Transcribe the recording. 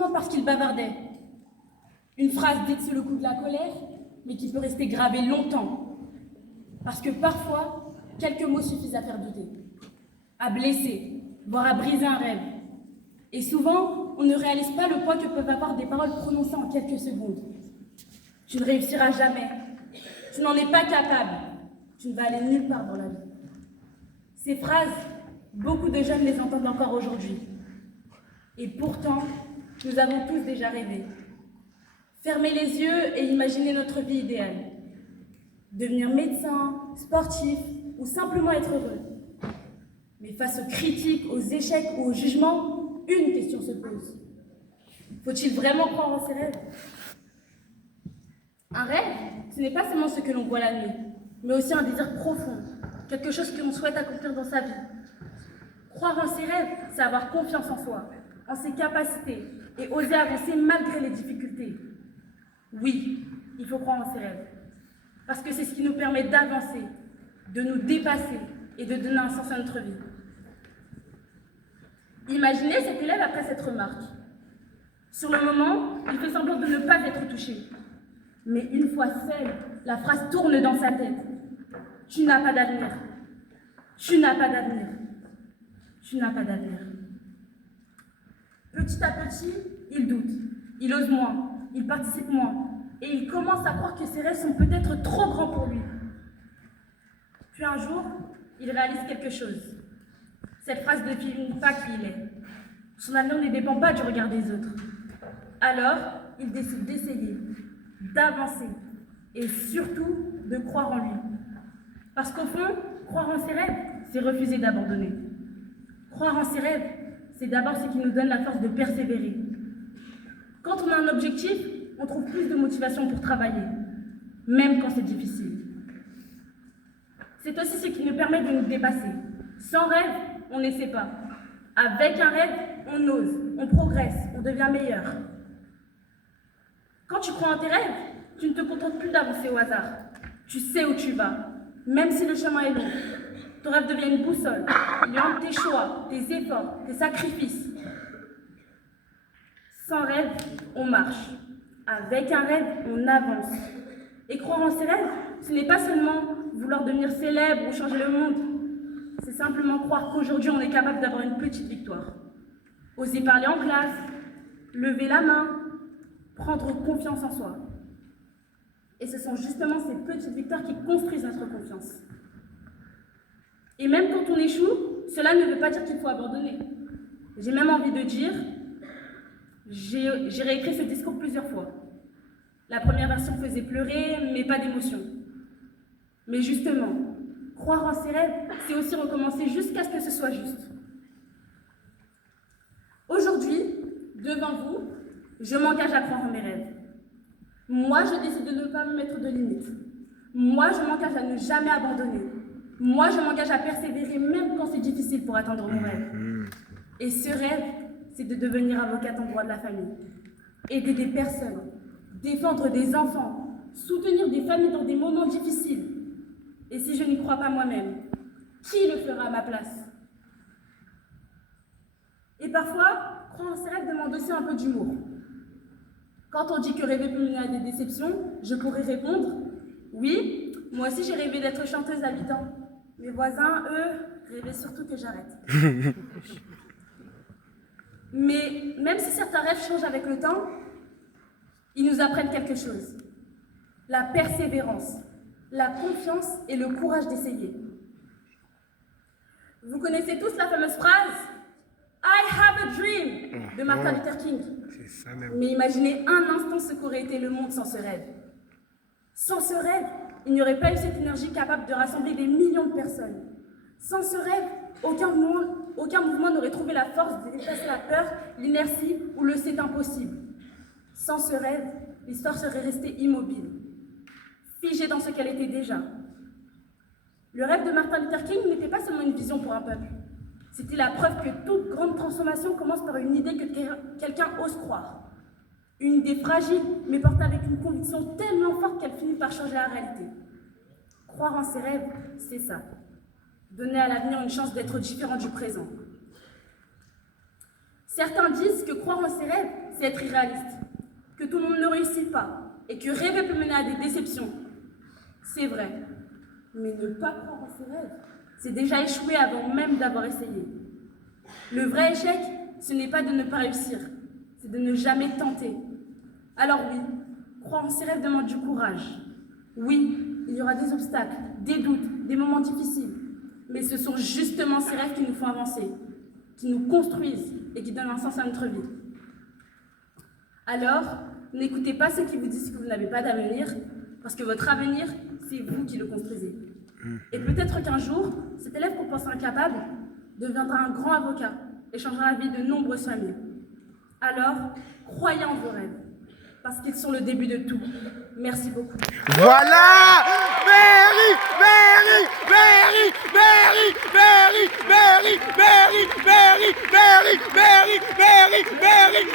simplement parce qu'il bavardait. Une phrase dite sous le coup de la colère, mais qui peut rester gravée longtemps. Parce que parfois, quelques mots suffisent à faire douter, à blesser, voire à briser un rêve. Et souvent, on ne réalise pas le poids que peuvent avoir des paroles prononcées en quelques secondes. Tu ne réussiras jamais. Tu n'en es pas capable. Tu ne vas aller nulle part dans la vie. Ces phrases, beaucoup de jeunes les entendent encore aujourd'hui. Et pourtant, nous avons tous déjà rêvé. Fermer les yeux et imaginer notre vie idéale. Devenir médecin, sportif ou simplement être heureux. Mais face aux critiques, aux échecs ou aux jugements, une question se pose. Faut-il vraiment croire en ses rêves? Un rêve, ce n'est pas seulement ce que l'on voit la nuit, mais aussi un désir profond, quelque chose que l'on souhaite accomplir dans sa vie. Croire en ses rêves, c'est avoir confiance en soi, en ses capacités et oser avancer malgré les difficultés. Oui, il faut croire en ses rêves, parce que c'est ce qui nous permet d'avancer, de nous dépasser et de donner un sens à notre vie. Imaginez cet élève après cette remarque. Sur le moment, il fait semblant de ne pas être touché. Mais une fois seul, la phrase tourne dans sa tête. Tu n'as pas d'avenir. Tu n'as pas d'avenir. Tu n'as pas d'avenir. Petit à petit, il doute. Il ose moins. Il participe moins. Et il commence à croire que ses rêves sont peut-être trop grands pour lui. Puis un jour, il réalise quelque chose. Cette phrase ne définit pas qui il est. Son avenir ne dépend pas du regard des autres. Alors, il décide d'essayer, d'avancer et surtout de croire en lui. Parce qu'au fond, croire en ses rêves, c'est refuser d'abandonner. Croire en ses rêves, c'est d'abord ce qui nous donne la force de persévérer. Quand on a un objectif, on trouve plus de motivation pour travailler, même quand c'est difficile. C'est aussi ce qui nous permet de nous dépasser. Sans rêve, on n'essaie pas. Avec un rêve, on ose, on progresse, on devient meilleur. Quand tu crois en tes rêves, tu ne te contentes plus d'avancer au hasard. Tu sais où tu vas, même si le chemin est long. Ton rêve devient une boussole. Il oriente tes choix, tes efforts, tes sacrifices. Sans rêve, on marche. Avec un rêve, on avance. Et croire en ses rêves, ce n'est pas seulement vouloir devenir célèbre ou changer le monde. C'est simplement croire qu'aujourd'hui, on est capable d'avoir une petite victoire. Oser parler en classe, lever la main, prendre confiance en soi. Et ce sont justement ces petites victoires qui construisent notre confiance. Et même quand on échoue, cela ne veut pas dire qu'il faut abandonner. J'ai même envie de dire, j'ai réécrit ce discours plusieurs fois. La première version faisait pleurer, mais pas d'émotion. Mais justement, croire en ses rêves, c'est aussi recommencer jusqu'à ce que ce soit juste. Aujourd'hui, devant vous, je m'engage à croire en mes rêves. Moi, je décide de ne pas me mettre de limites. Moi, je m'engage à ne jamais abandonner. Moi, je m'engage à persévérer même quand c'est difficile pour atteindre mon rêve. Et ce rêve, c'est de devenir avocate en droit de la famille. Aider des personnes, défendre des enfants, soutenir des familles dans des moments difficiles. Et si je n'y crois pas moi-même, qui le fera à ma place? Et parfois, croire en ses rêves demande aussi un peu d'humour. Quand on dit que rêver peut mener à des déceptions, je pourrais répondre « Oui, moi aussi j'ai rêvé d'être chanteuse à 8 ans. Mes voisins, eux, rêvaient surtout que j'arrête. » Mais même si certains rêves changent avec le temps, ils nous apprennent quelque chose. La persévérance, la confiance et le courage d'essayer. Vous connaissez tous la fameuse phrase « I have a dream » de Martin Luther King. Mais imaginez un instant ce qu'aurait été le monde sans ce rêve. Sans ce rêve, il n'y aurait pas eu cette énergie capable de rassembler des millions de personnes. Sans ce rêve, aucun mouvement n'aurait trouvé la force de dépasser la peur, l'inertie ou le « c'est impossible ». Sans ce rêve, l'histoire serait restée immobile, figée dans ce qu'elle était déjà. Le rêve de Martin Luther King n'était pas seulement une vision pour un peuple. C'était la preuve que toute grande transformation commence par une idée que quelqu'un ose croire. Une idée fragile, mais portée avec une conviction tellement forte qu'elle finit par changer la réalité. Croire en ses rêves, c'est ça. Donner à l'avenir une chance d'être différent du présent. Certains disent que croire en ses rêves, c'est être irréaliste, que tout le monde ne réussit pas et que rêver peut mener à des déceptions. C'est vrai, mais ne pas croire en ses rêves, c'est déjà échouer avant même d'avoir essayé. Le vrai échec, ce n'est pas de ne pas réussir, c'est de ne jamais tenter. Alors oui, croire en ses rêves demande du courage. Oui, il y aura des obstacles, des doutes, des moments difficiles, mais ce sont justement ces rêves qui nous font avancer, qui nous construisent et qui donnent un sens à notre vie. Alors, n'écoutez pas ceux qui vous disent que vous n'avez pas d'avenir, parce que votre avenir, c'est vous qui le construisez. Et peut-être qu'un jour, cet élève qu'on pense incapable deviendra un grand avocat et changera la vie de nombreuses familles. Alors, croyez en vos rêves, parce qu'ils sont le début de tout. Merci beaucoup. Voilà! Mary, Mary, Mary, Mary, Mary, Mary, Mary, Mary, Mary, Mary, Mary, Mary,